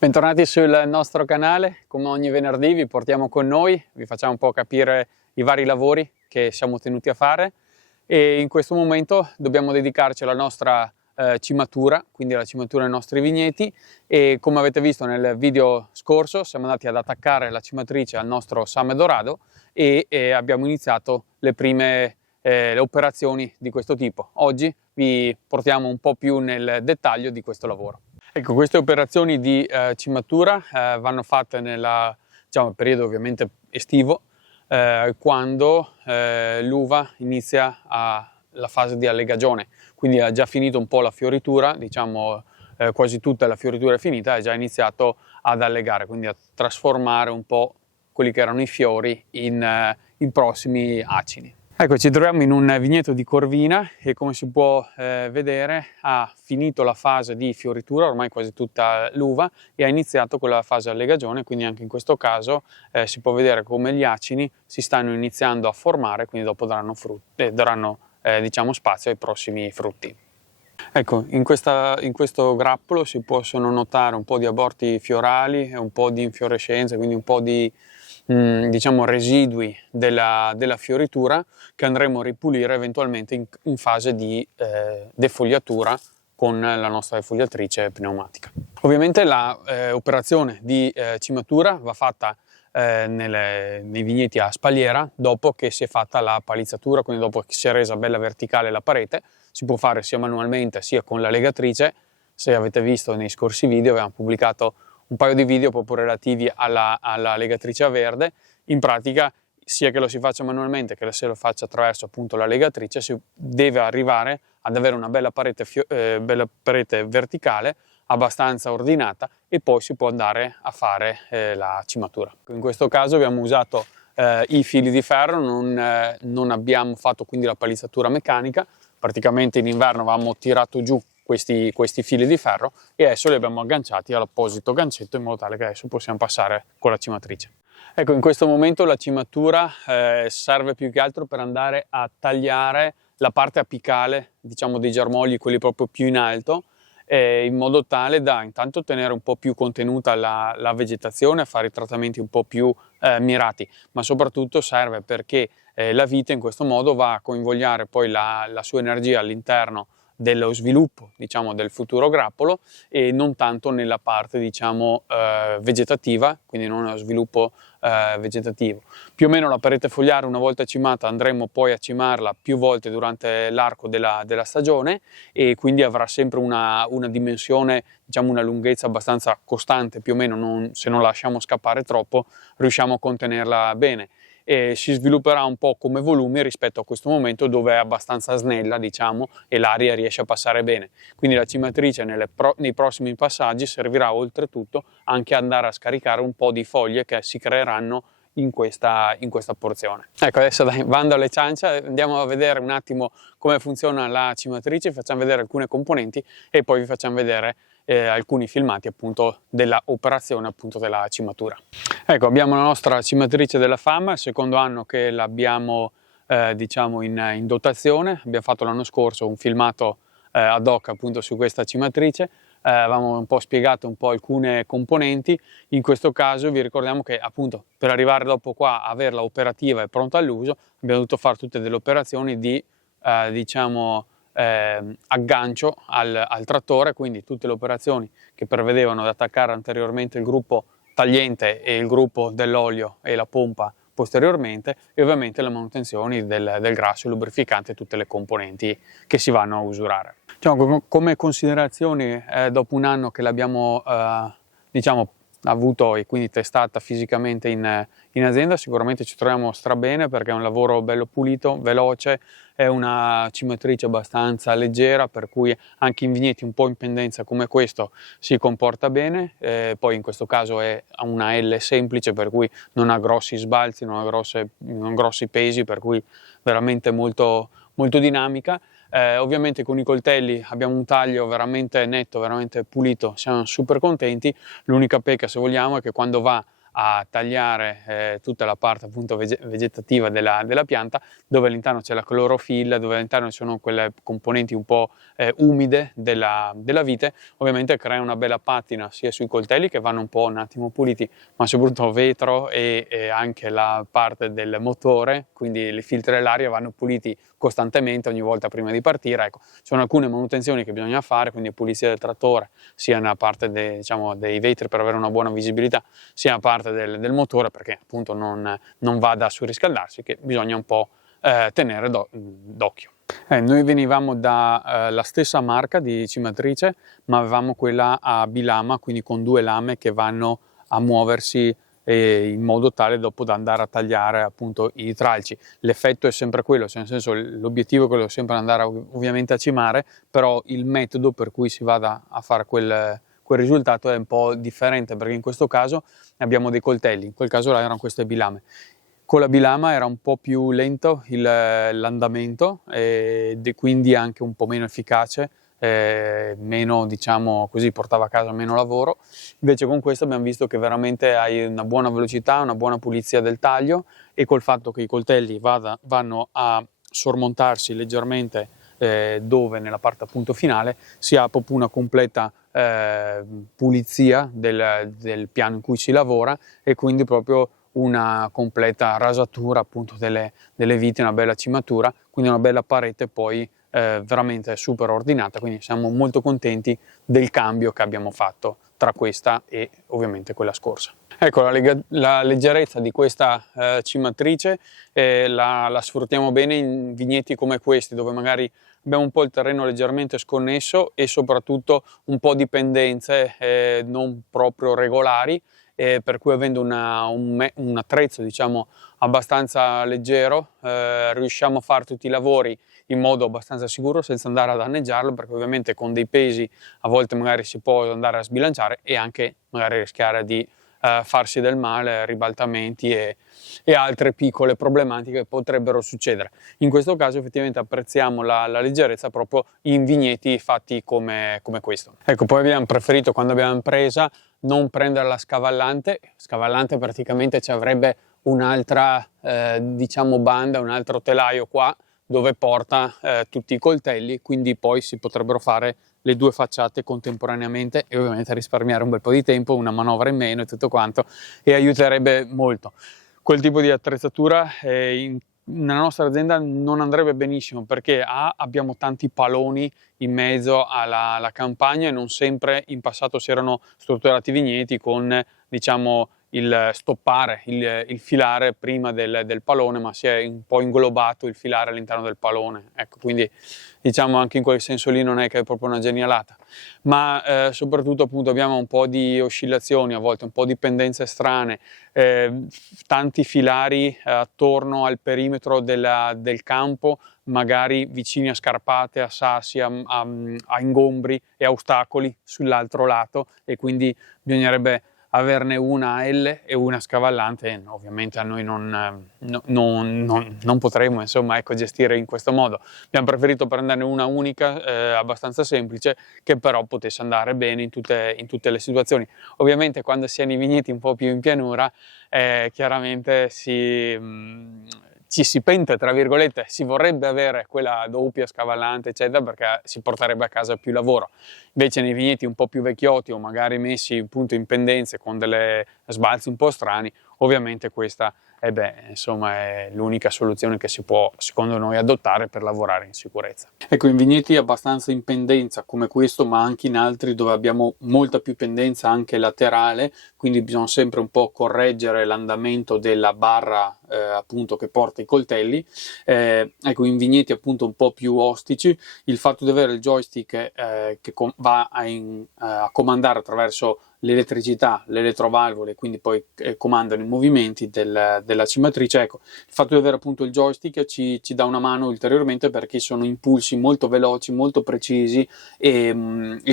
Bentornati sul nostro canale. Come ogni venerdì vi portiamo con noi, vi facciamo un po' capire i vari lavori che siamo tenuti a fare e in questo momento dobbiamo dedicarci alla nostra cimatura, quindi alla cimatura dei nostri vigneti, e come avete visto nel video scorso siamo andati ad attaccare la cimatrice al nostro Same Dorado e abbiamo iniziato le prime le operazioni di questo tipo. Oggi vi portiamo un po' più nel dettaglio di questo lavoro. Ecco, queste operazioni di cimatura vanno fatte nel periodo ovviamente estivo, quando l'uva inizia la fase di allegagione, quindi ha già finito un po' la fioritura, quasi tutta la fioritura è finita, è già iniziato ad allegare, quindi a trasformare un po' quelli che erano i fiori in prossimi acini. Ecco, ci troviamo in un vigneto di Corvina e come si può vedere ha finito la fase di fioritura, ormai quasi tutta l'uva, e ha iniziato con la fase allegagione, quindi anche in questo caso si può vedere come gli acini si stanno iniziando a formare, quindi dopo daranno spazio ai prossimi frutti. Ecco, in questo grappolo si possono notare un po' di aborti fiorali e un po' di infiorescenze, quindi un po' di residui della fioritura che andremo a ripulire eventualmente in fase di defogliatura con la nostra defogliatrice pneumatica. Ovviamente l'operazione di cimatura va fatta nei vigneti a spalliera dopo che si è fatta la palizzatura, quindi dopo che si è resa bella verticale la parete. Si può fare sia manualmente sia con la legatrice. Se avete visto nei scorsi video abbiamo pubblicato un paio di video proprio relativi alla legatrice a verde. In pratica, sia che lo si faccia manualmente che se lo faccia attraverso appunto la legatrice, si deve arrivare ad avere una bella parete verticale, abbastanza ordinata, e poi si può andare a fare la cimatura. In questo caso abbiamo usato i fili di ferro, non abbiamo fatto quindi la palizzatura meccanica. Praticamente in inverno avevamo tirato giù questi fili di ferro e adesso li abbiamo agganciati all'apposito gancetto in modo tale che adesso possiamo passare con la cimatrice. Ecco, in questo momento la cimatura serve più che altro per andare a tagliare la parte apicale, dei germogli, quelli proprio più in alto, in modo tale da intanto tenere un po' più contenuta la vegetazione, fare i trattamenti un po' più mirati, ma soprattutto serve perché la vite in questo modo va a coinvogliare poi la sua energia all'interno dello sviluppo del futuro grappolo e non tanto nella parte vegetativa, quindi non nello sviluppo vegetativo. Più o meno la parete fogliare, una volta cimata, andremo poi a cimarla più volte durante l'arco della stagione e quindi avrà sempre una dimensione, una lunghezza abbastanza costante, più o meno, se non la lasciamo scappare troppo riusciamo a contenerla bene. E si svilupperà un po' come volume rispetto a questo momento dove è abbastanza snella e l'aria riesce a passare bene. Quindi la cimatrice nei prossimi passaggi servirà oltretutto anche ad andare a scaricare un po' di foglie che si creeranno in questa porzione. Ecco, adesso bando alle ciance, andiamo a vedere un attimo come funziona la cimatrice, facciamo vedere alcune componenti e poi vi facciamo vedere alcuni filmati appunto dell'operazione appunto della cimatura. Ecco, abbiamo la nostra cimatrice della Fama, il secondo anno che l'abbiamo in dotazione. Abbiamo fatto l'anno scorso un filmato ad hoc appunto su questa cimatrice, avevamo un po' spiegato alcune componenti. In questo caso vi ricordiamo che appunto per arrivare dopo qua a averla operativa e pronta all'uso abbiamo dovuto fare tutte delle operazioni di aggancio al trattore, quindi tutte le operazioni che prevedevano di attaccare anteriormente il gruppo tagliente e il gruppo dell'olio e la pompa posteriormente, e ovviamente le manutenzioni del grasso, il lubrificante e tutte le componenti che si vanno a usurare. Come considerazioni, dopo un anno che l'abbiamo avuto e quindi testata fisicamente in azienda, sicuramente ci troviamo strabene perché è un lavoro bello pulito, veloce, è una cimatrice abbastanza leggera, per cui anche in vigneti un po' in pendenza come questo si comporta bene. Poi in questo caso è una L semplice, per cui non ha grossi sbalzi, non ha grossi pesi, per cui veramente molto, molto dinamica. Ovviamente con i coltelli abbiamo un taglio veramente netto, veramente pulito, siamo super contenti. L'unica pecca, se vogliamo, è che quando va a tagliare tutta la parte appunto vegetativa della pianta, dove all'interno c'è la clorofilla, dove all'interno ci sono quelle componenti un po' umide della vite. Ovviamente crea una bella patina sia sui coltelli, che vanno un attimo puliti, ma soprattutto vetro e anche la parte del motore, quindi i filtri dell'aria vanno puliti costantemente ogni volta prima di partire. Ecco, ci sono alcune manutenzioni che bisogna fare, quindi pulizia del trattore, sia nella parte diciamo, dei vetri per avere una buona visibilità, sia nella parte del motore, perché appunto non vada a surriscaldarsi, che bisogna un po' tenere d'occhio. Noi venivamo dalla stessa marca di cimatrice, ma avevamo quella a bilama, quindi con 2 lame che vanno a muoversi in modo tale dopo da andare a tagliare appunto i tralci. L'effetto è sempre quello, cioè nel senso l'obiettivo è quello sempre andare ovviamente a cimare, però il metodo per cui si vada a fare quel risultato è un po' differente, perché in questo caso abbiamo dei coltelli, in quel caso erano queste bilame. Con la bilama era un po' più lento l'andamento e quindi anche un po' meno efficace, meno, diciamo così, portava a casa meno lavoro. Invece con questo abbiamo visto che veramente hai una buona velocità, una buona pulizia del taglio, e col fatto che i coltelli vanno a sormontarsi leggermente dove nella parte appunto finale si ha proprio una completa pulizia del piano in cui si lavora, e quindi proprio una completa rasatura appunto delle viti, una bella cimatura, quindi una bella parete poi veramente super ordinata. Quindi siamo molto contenti del cambio che abbiamo fatto tra questa e ovviamente quella scorsa. Ecco, la leggerezza di questa cimatrice la sfruttiamo bene in vigneti come questi, dove magari abbiamo un po' il terreno leggermente sconnesso e soprattutto un po' di pendenze non proprio regolari, per cui avendo un attrezzo, diciamo, abbastanza leggero riusciamo a fare tutti i lavori in modo abbastanza sicuro senza andare a danneggiarlo, perché ovviamente con dei pesi a volte magari si può andare a sbilanciare e anche magari rischiare di farsi del male, ribaltamenti e altre piccole problematiche che potrebbero succedere. In questo caso effettivamente apprezziamo la leggerezza proprio in vigneti fatti come questo. Ecco, poi abbiamo preferito, quando abbiamo presa, non prendere la scavallante. Scavallante praticamente ci avrebbe un'altra diciamo banda, un altro telaio qua dove porta tutti i coltelli, quindi poi si potrebbero fare le 2 facciate contemporaneamente e ovviamente risparmiare un bel po' di tempo, una manovra in meno e tutto quanto, e aiuterebbe molto. Quel tipo di attrezzatura nella nostra azienda non andrebbe benissimo, perché abbiamo tanti paloni in mezzo alla campagna e non sempre in passato si erano strutturati vigneti con, diciamo, il stoppare, il filare prima del palone, ma si è un po' inglobato il filare all'interno del palone. Ecco, quindi diciamo anche in quel senso lì non è che è proprio una genialata, ma soprattutto appunto abbiamo un po' di oscillazioni, a volte un po' di pendenze strane, tanti filari attorno al perimetro del campo, magari vicini a scarpate, a sassi, a ingombri e a ostacoli sull'altro lato, e quindi bisognerebbe averne una a L e una scavallante. Ovviamente a noi non potremo, insomma, ecco, gestire in questo modo. Abbiamo preferito prenderne una unica, abbastanza semplice, che però potesse andare bene in tutte le situazioni. Ovviamente quando si è nei vigneti un po' più in pianura, chiaramente ci si pente, tra virgolette, si vorrebbe avere quella doppia scavallante, eccetera, perché si porterebbe a casa più lavoro. Invece nei vigneti un po' più vecchiotti o magari messi appunto in pendenze con delle sbalzi un po' strani, ovviamente questa insomma, è l'unica soluzione che si può, secondo noi, adottare per lavorare in sicurezza. Ecco, in vigneti abbastanza in pendenza come questo, ma anche in altri dove abbiamo molta più pendenza anche laterale, quindi bisogna sempre un po' correggere l'andamento della barra appunto che porta i coltelli. Ecco, in vigneti appunto un po' più ostici, il fatto di avere il joystick che va a comandare attraverso l'elettricità, le elettrovalvole, quindi poi comandano i movimenti della cimatrice. Ecco, il fatto di avere appunto il joystick ci dà una mano ulteriormente, perché sono impulsi molto veloci, molto precisi e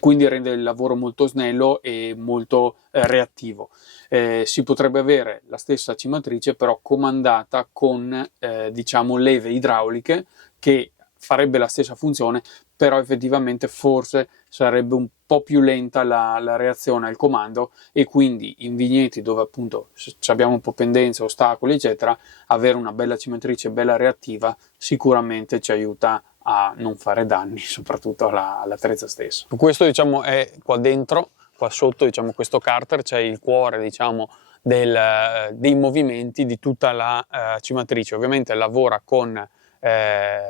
quindi rende il lavoro molto snello e molto reattivo. Si potrebbe avere la stessa cimatrice però comandata con diciamo leve idrauliche che farebbe la stessa funzione, però effettivamente forse sarebbe un po' più lenta la reazione al comando, e quindi in vigneti dove appunto abbiamo un po' pendenze, ostacoli eccetera, avere una bella cimentrice bella reattiva sicuramente ci aiuta a non fare danni, soprattutto all'attrezzo stesso. Questo diciamo è qua dentro, qua sotto diciamo questo carter c'è il cuore diciamo dei movimenti di tutta la cimatrice. Ovviamente lavora con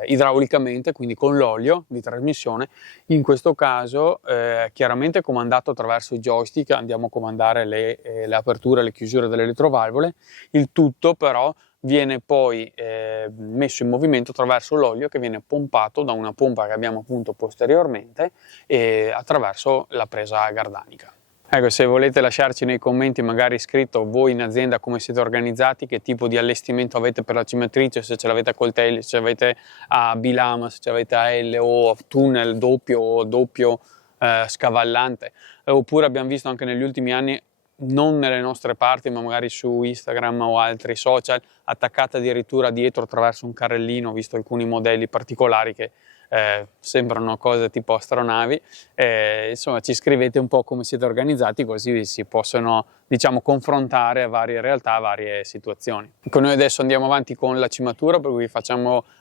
idraulicamente, quindi con l'olio di trasmissione. In questo caso chiaramente è comandato attraverso i joystick, andiamo a comandare le aperture e le chiusure delle retrovalvole. Il tutto però viene poi messo in movimento attraverso l'olio che viene pompato da una pompa che abbiamo appunto posteriormente e attraverso la presa gardanica. Ecco, se volete lasciarci nei commenti magari scritto voi in azienda come siete organizzati, che tipo di allestimento avete per la cimentrice, se ce l'avete a coltelli, se ce l'avete a bilama, se ce l'avete a L o a tunnel doppio o doppio scavallante. Oppure abbiamo visto anche negli ultimi anni, non nelle nostre parti ma magari su Instagram o altri social, attaccata addirittura dietro attraverso un carrellino. Ho visto alcuni modelli particolari che sembrano cose tipo astronavi. Insomma, ci scrivete un po' come siete organizzati, così si possono diciamo confrontare a varie realtà, a varie situazioni. Noi adesso andiamo avanti con la cimatura, per cui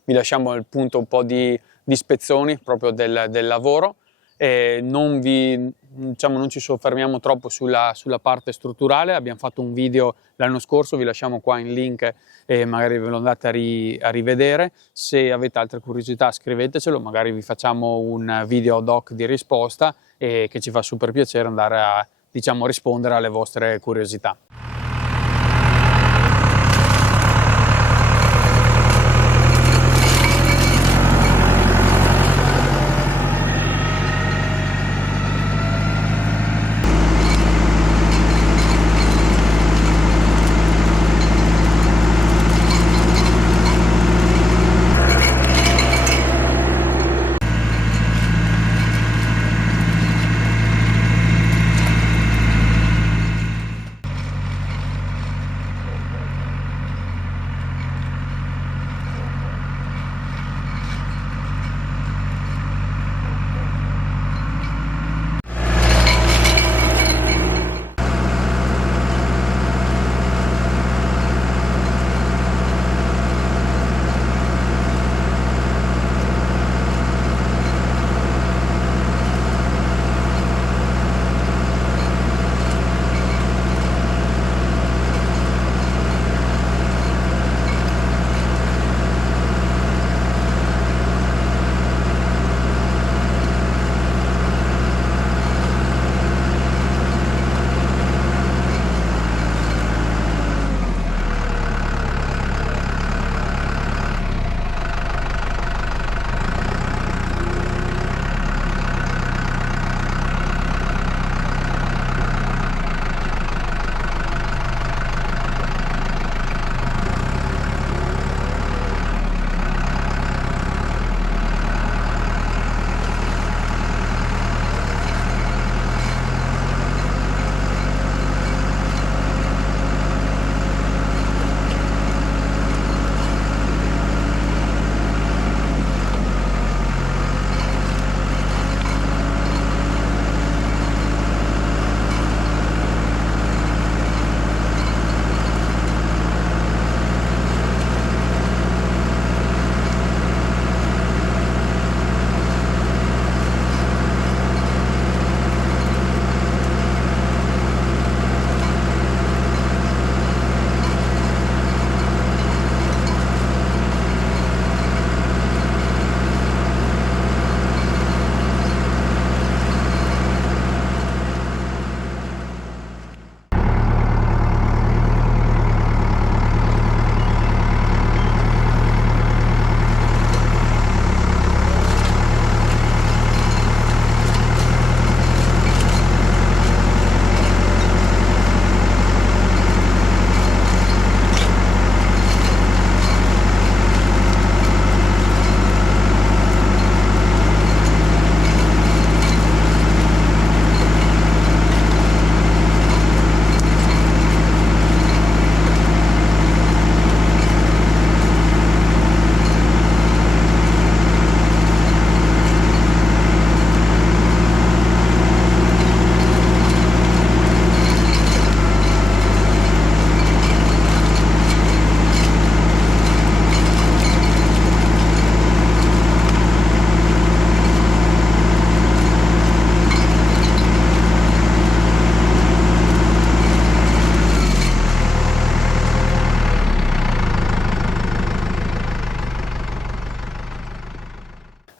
vi lasciamo appunto un po' di spezzoni proprio del lavoro. Non ci soffermiamo troppo sulla parte strutturale. Abbiamo fatto un video l'anno scorso, vi lasciamo qua in link e magari ve lo andate a rivedere. Se avete altre curiosità scrivetecelo, magari vi facciamo un video ad hoc di risposta, e che ci fa super piacere andare a rispondere alle vostre curiosità.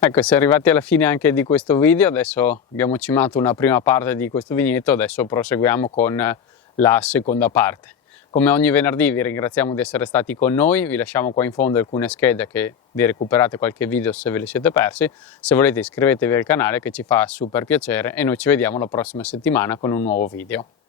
Ecco, siamo arrivati alla fine anche di questo video, adesso abbiamo cimato una prima parte di questo vigneto, adesso proseguiamo con la seconda parte. Come ogni venerdì vi ringraziamo di essere stati con noi, vi lasciamo qua in fondo alcune schede che vi recuperate qualche video se ve li siete persi, se volete iscrivetevi al canale che ci fa super piacere e noi ci vediamo la prossima settimana con un nuovo video.